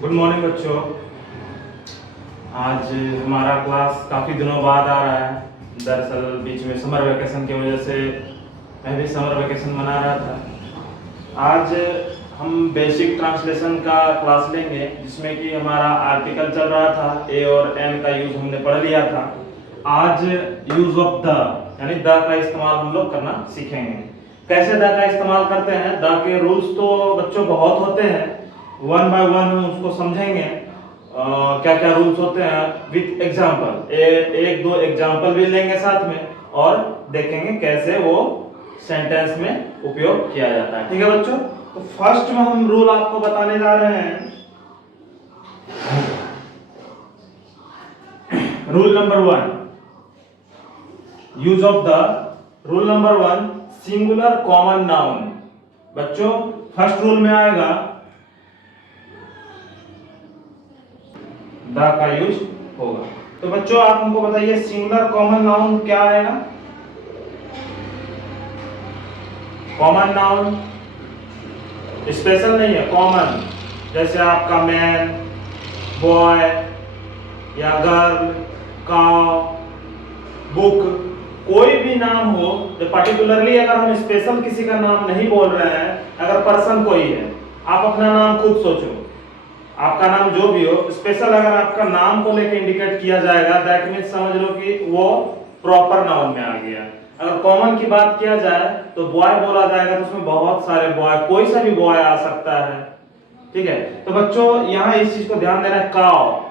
Good morning बच्चों। आज हमारा क्लास काफ़ी दिनों बाद आ रहा है। दरअसल बीच में समर वेकेशन की वजह से मैं भी समर वेकेशन मना रहा था। आज हम बेसिक ट्रांसलेशन का क्लास लेंगे, जिसमें कि हमारा आर्टिकल चल रहा था। ए और एन का यूज हमने पढ़ लिया था। आज यूज ऑफ द यानी द का इस्तेमाल हम लोग करना सीखेंगे। कैसे द का इस्तेमाल करते हैं, द के रूल्स तो बच्चों बहुत होते हैं। वन बाय वन हम उसको समझेंगे क्या क्या रूल्स होते हैं विथ एग्जांपल। एक दो एग्जांपल भी लेंगे साथ में और देखेंगे कैसे वो सेंटेंस में उपयोग किया जाता है। ठीक है बच्चों, तो फर्स्ट में हम रूल आपको बताने जा रहे हैं। Rule number 1, use of the. Rule number 1, singular common noun. बच्चों फर्स्ट रूल में आएगा द का यूज होगा। तो बच्चों आप हमको बताइए सिंगुलर कॉमन नाउन क्या आएगा। कॉमन नाउन स्पेशल नहीं है, कॉमन। जैसे आपका मैन, बॉय या गर्ल, काउ, बुक, कोई भी नाम हो। तो पर्टिकुलरली अगर हम स्पेशल किसी का नाम नहीं बोल रहे हैं, अगर पर्सन कोई है, आप अपना नाम खुद सोचो, आपका नाम जो भी हो, स्पेशल अगर आपका नाम को लेकर इंडिकेट किया जाएगा, दैट मीन्स समझ लो कि वो प्रॉपर नाउन में आ गया। अगर कॉमन की बात किया जाए तो बॉय बोला जाएगा, तो उसमें बहुत सारे बॉय, कोई सा भी बॉय आ सकता है। ठीक है, तो बच्चों यहाँ इस चीज को ध्यान देना है। काव,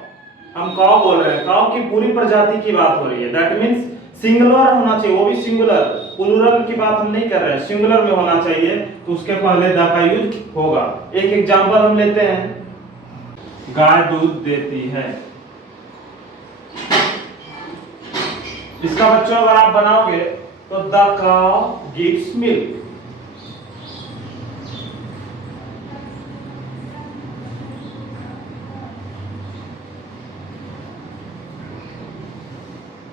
हम काव बोल रहे हैं, काव की पूरी प्रजाति की बात हो रही है। दैट मीन्स सिंगुलर होना चाहिए, वो भी सिंगुलर। प्लूरल की बात हम नहीं कर रहे हैं, सिंगुलर में होना चाहिए, तो उसके पहले द का यूज होगा। एक एग्जांपल हम लेते हैं, गाय दूध देती है। इसका बच्चों अगर आप बनाओगे तो द काउ गिव्स मिल्क।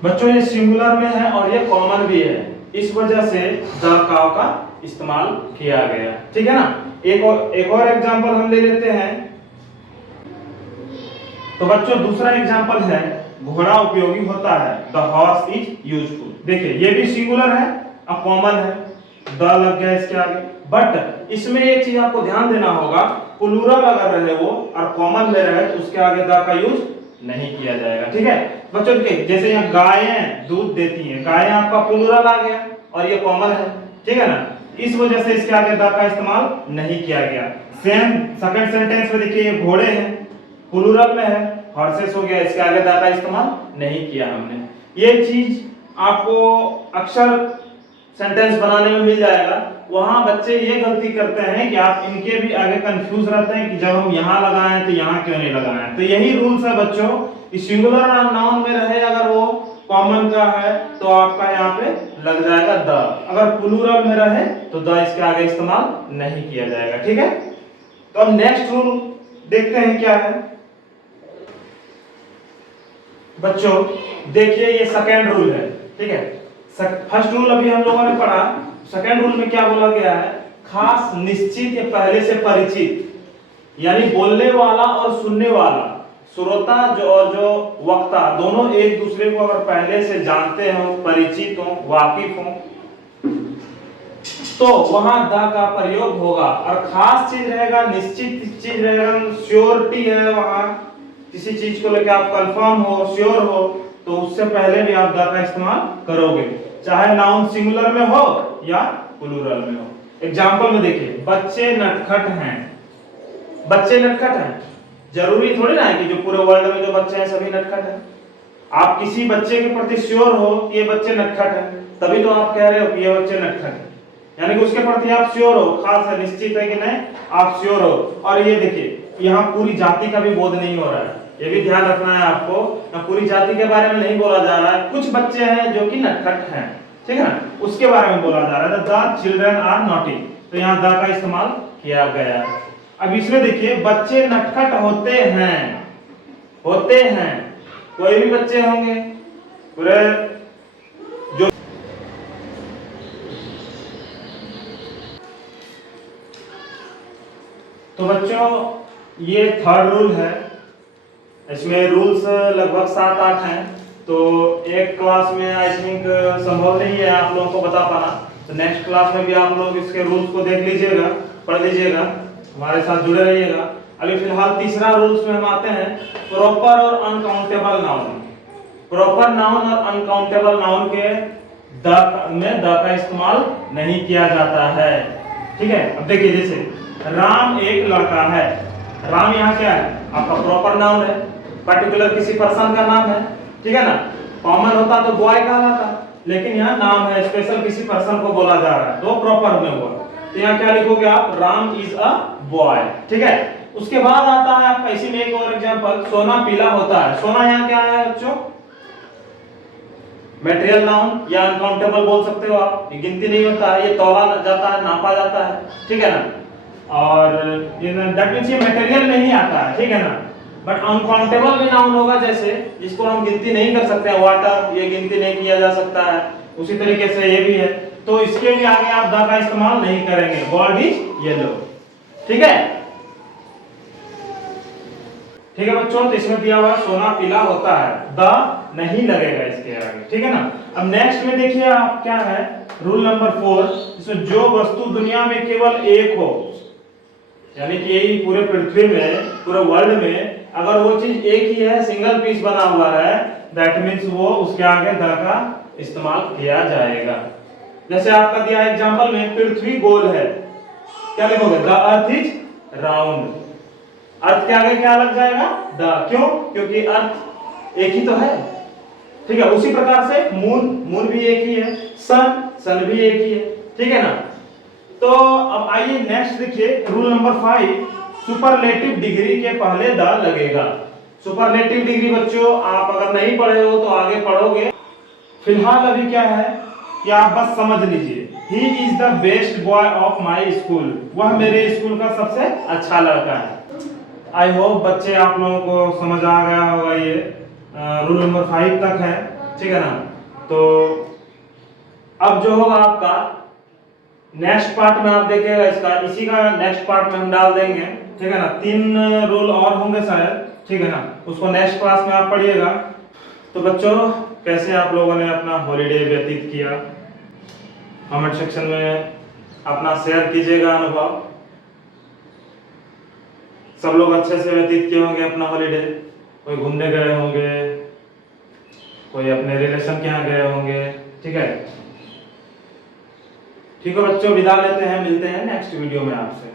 बच्चों ये सिंगुलर में है और ये कॉमन भी है, इस वजह से द काउ का इस्तेमाल किया गया। ठीक है ना। एक और एग्जांपल हम ले लेते हैं। तो बच्चों दूसरा एग्जांपल है, घोड़ा उपयोगी होता है। The horse is useful. देखिए ये भी सिंगुलर है, अब कॉमन है, द लग गया इसके आगे। बट इसमें एक चीज आपको ध्यान देना होगा, प्लूरल अगर रहे वो और कॉमन में रहे तो उसके आगे द का यूज नहीं किया जाएगा। ठीक है बच्चों, देखिए जैसे यहाँ गायें दूध देती हैं, गायें आपका प्लूरल आ गया और ये कॉमन है। ठीक है ना, इस वजह से इसके आगे द का इस्तेमाल नहीं किया गया। सेम सेकंड सेंटेंस में देखिए ये घोड़े हैं, प्लूरल में है, हॉर्सेस हो गया, इसके आगे द का इस्तेमाल नहीं किया हमने। ये चीज आपको अक्सर सेंटेंस बनाने में मिल जाएगा। वहां बच्चे ये गलती करते हैं कि आप इनके भी आगे कंफ्यूज रहते हैं कि जब हम यहाँ लगाएं तो यहाँ क्यों नहीं लगाएं। तो यही रूल्स है बच्चों कि सिंगुलर नाउन में रहे अगर वो कॉमन का है तो आपका यहाँ पे लग जाएगा द, अगर प्लूरल में रहे तो द इसके आगे इस्तेमाल नहीं किया जाएगा। ठीक है, तो अब नेक्स्ट रूल देखते हैं क्या है। बच्चों देखिए ये सेकेंड रूल है। ठीक है, फर्स्ट रूल अभी हम लोगों ने पढ़ा, सेकेंड रूल में क्या बोला गया है, खास, निश्चित या पहले से परिचित, यानी बोलने वाला और सुनने वाला, श्रोता जो वक्ता, दोनों एक दूसरे को अगर पहले से जानते हो, परिचित हो, वाकिफ हो, तो वहां द का प्रयोग होगा। और खास चीज रहेगा, निश्चित चीज रहेगा, श्योरिटी है, वहां किसी चीज को लेकर आप कंफर्म हो, श्योर हो, तो उससे पहले भी आप द का इस्तेमाल करोगे, चाहे नाउन सिंगुलर में हो या प्लूरल में हो। एग्जांपल में देखिए, बच्चे नटखट हैं। बच्चे नटखट हैं, जरूरी थोड़ी ना है कि जो पूरे वर्ल्ड में जो बच्चे हैं सभी नटखट हैं। आप किसी बच्चे के प्रति श्योर हो कि ये बच्चे नटखट हैं, तभी तो आप कह रहे हो कि ये बच्चे नटखट हैं, यानी कि उसके प्रति आप श्योर हो, खास है, निश्चित है कि नहीं, आप श्योर हो। और ये देखिए यहाँ पूरी जाति का भी बोध नहीं हो रहा है, ये भी ध्यान रखना है आपको, पूरी जाति के बारे में नहीं बोला जा रहा है। कुछ बच्चे हैं जो कि नटखट हैं, ठीक है ना, उसके बारे में बोला जा रहा है। द चिल्ड्रन आर नॉटी, तो यहाँ द का इस्तेमाल किया गया। अब इसमें देखिए बच्चे नटखट होते हैं, होते हैं, कोई भी बच्चे होंगे पूरे जो। तो बच्चों ये थर्ड रूल है। इसमें रूल्स लगभग 7-8 हैं, तो एक क्लास में आई थिंक संभव नहीं है आप लोगों को बता पाना, तो नेक्स्ट क्लास में भी आप लोग इसके रूल्स को देख लीजिएगा, पढ़ लीजिएगा, हमारे साथ जुड़े रहिएगा। अभी फिलहाल तीसरा रूल्स में हम आते हैं, प्रॉपर और अनकाउंटेबल नाउन। प्रॉपर नाउन और अनकाउंटेबल नाउन के द का इस्तेमाल नहीं किया जाता है, ठीक है। अब देखिए, जैसे राम एक लड़का है, राम यहाँ क्या है, आपका प्रॉपर नाउन है, पर्टिकुलर किसी पर्सन का नाम है, ठीक है ना। कॉमन होता तो बॉय कहलाता, लेकिन यहाँ नाम है, स्पेशल किसी पर्सन को बोला जा रहा है, तो प्रॉपर में हुआ। तो यहाँ क्या लिखोगे आप, राम इज अ बॉय, ठीक है। उसके बाद आता है आपका इसी में एक और एग्जांपल, सोना पीला होता है। सोना यहाँ क्या है बच्चों, मटेरियल नाउन या अनकाउंटेबल बोल सकते हो आप, ये गिनती नहीं होता है, ये तौला जाता है, नापा जाता है, ठीक है ना। और ये दैट मींस ये मटेरियल में ही आता है, ठीक है ना। बट अनकाउंटेबल भी नाउन होगा, जैसे जिसको हम गिनती नहीं कर सकते हैं, वाटर, ये गिनती नहीं किया जा सकता है, उसी तरीके से ये भी है। तो इसके भी आगे आप द का इस्तेमाल नहीं करेंगे, बॉल इज येलो, ठीक है। ठीक है बच्चों, तो इसमें दिया हुआ सोना पीला होता है, द नहीं लगेगा इसके आगे, ठीक है ना। अब नेक्स्ट में देखिए आप क्या है, रूल नंबर 4, इसमें जो वस्तु दुनिया में केवल एक हो, यानी कि यही पूरे पृथ्वी में, पूरे वर्ल्ड में अगर वो चीज एक ही है, सिंगल पीस बना हुआ है, दैट मींस वो उसके आगे द का इस्तेमाल किया जाएगा। जैसे आपका दिया एग्जांपल में, पृथ्वी गोल है, क्या लिखोगे, द अर्थ इज राउंड। अर्थ के आगे क्या लग जाएगा, द, क्यों, क्योंकि अर्थ एक ही तो है, ठीक है। उसी प्रकार से मून भी एक ही है, सन भी एक ही है, ठीक है ना। तो अब आइए नेक्स्ट देखिए, रूल नंबर 5, सुपरलेटिव डिग्री के पहले द लगेगा। सुपरलेटिव डिग्री बच्चों आप अगर नहीं पढ़े हो तो आगे पढ़ोगे, फिलहाल अभी क्या है कि आप बस समझ लीजिए, he is the best boy of my school, वह मेरे स्कूल का सबसे अच्छा लड़का है। आई होप बच्चे आप लोगों को समझ आ गया होगा, ये रूल नंबर 5 तक है, ठीक है ना। तो अब जो होगा आपका नेक्स्ट पार्ट में आप देखिएगा, इसका इसी का नेक्स्ट पार्ट में हम डाल देंगे, ठीक है ना। 3 रूल और होंगे शायद, ठीक है ना, उसको नेक्स्ट क्लास में आप पढ़िएगा। तो बच्चों, कैसे आप लोगों ने अपना हॉलीडे व्यतीत किया, कमेंट सेक्शन में अपना शेयर कीजिएगा अनुभव। सब लोग अच्छे से व्यतीत किए होंगे अपना हॉलीडे, कोई घूमने गए होंगे, कोई अपने रिलेशन के यहाँ गए होंगे, ठीक है। ठीक है बच्चों, विदा लेते हैं, मिलते हैं नेक्स्ट वीडियो में आपसे।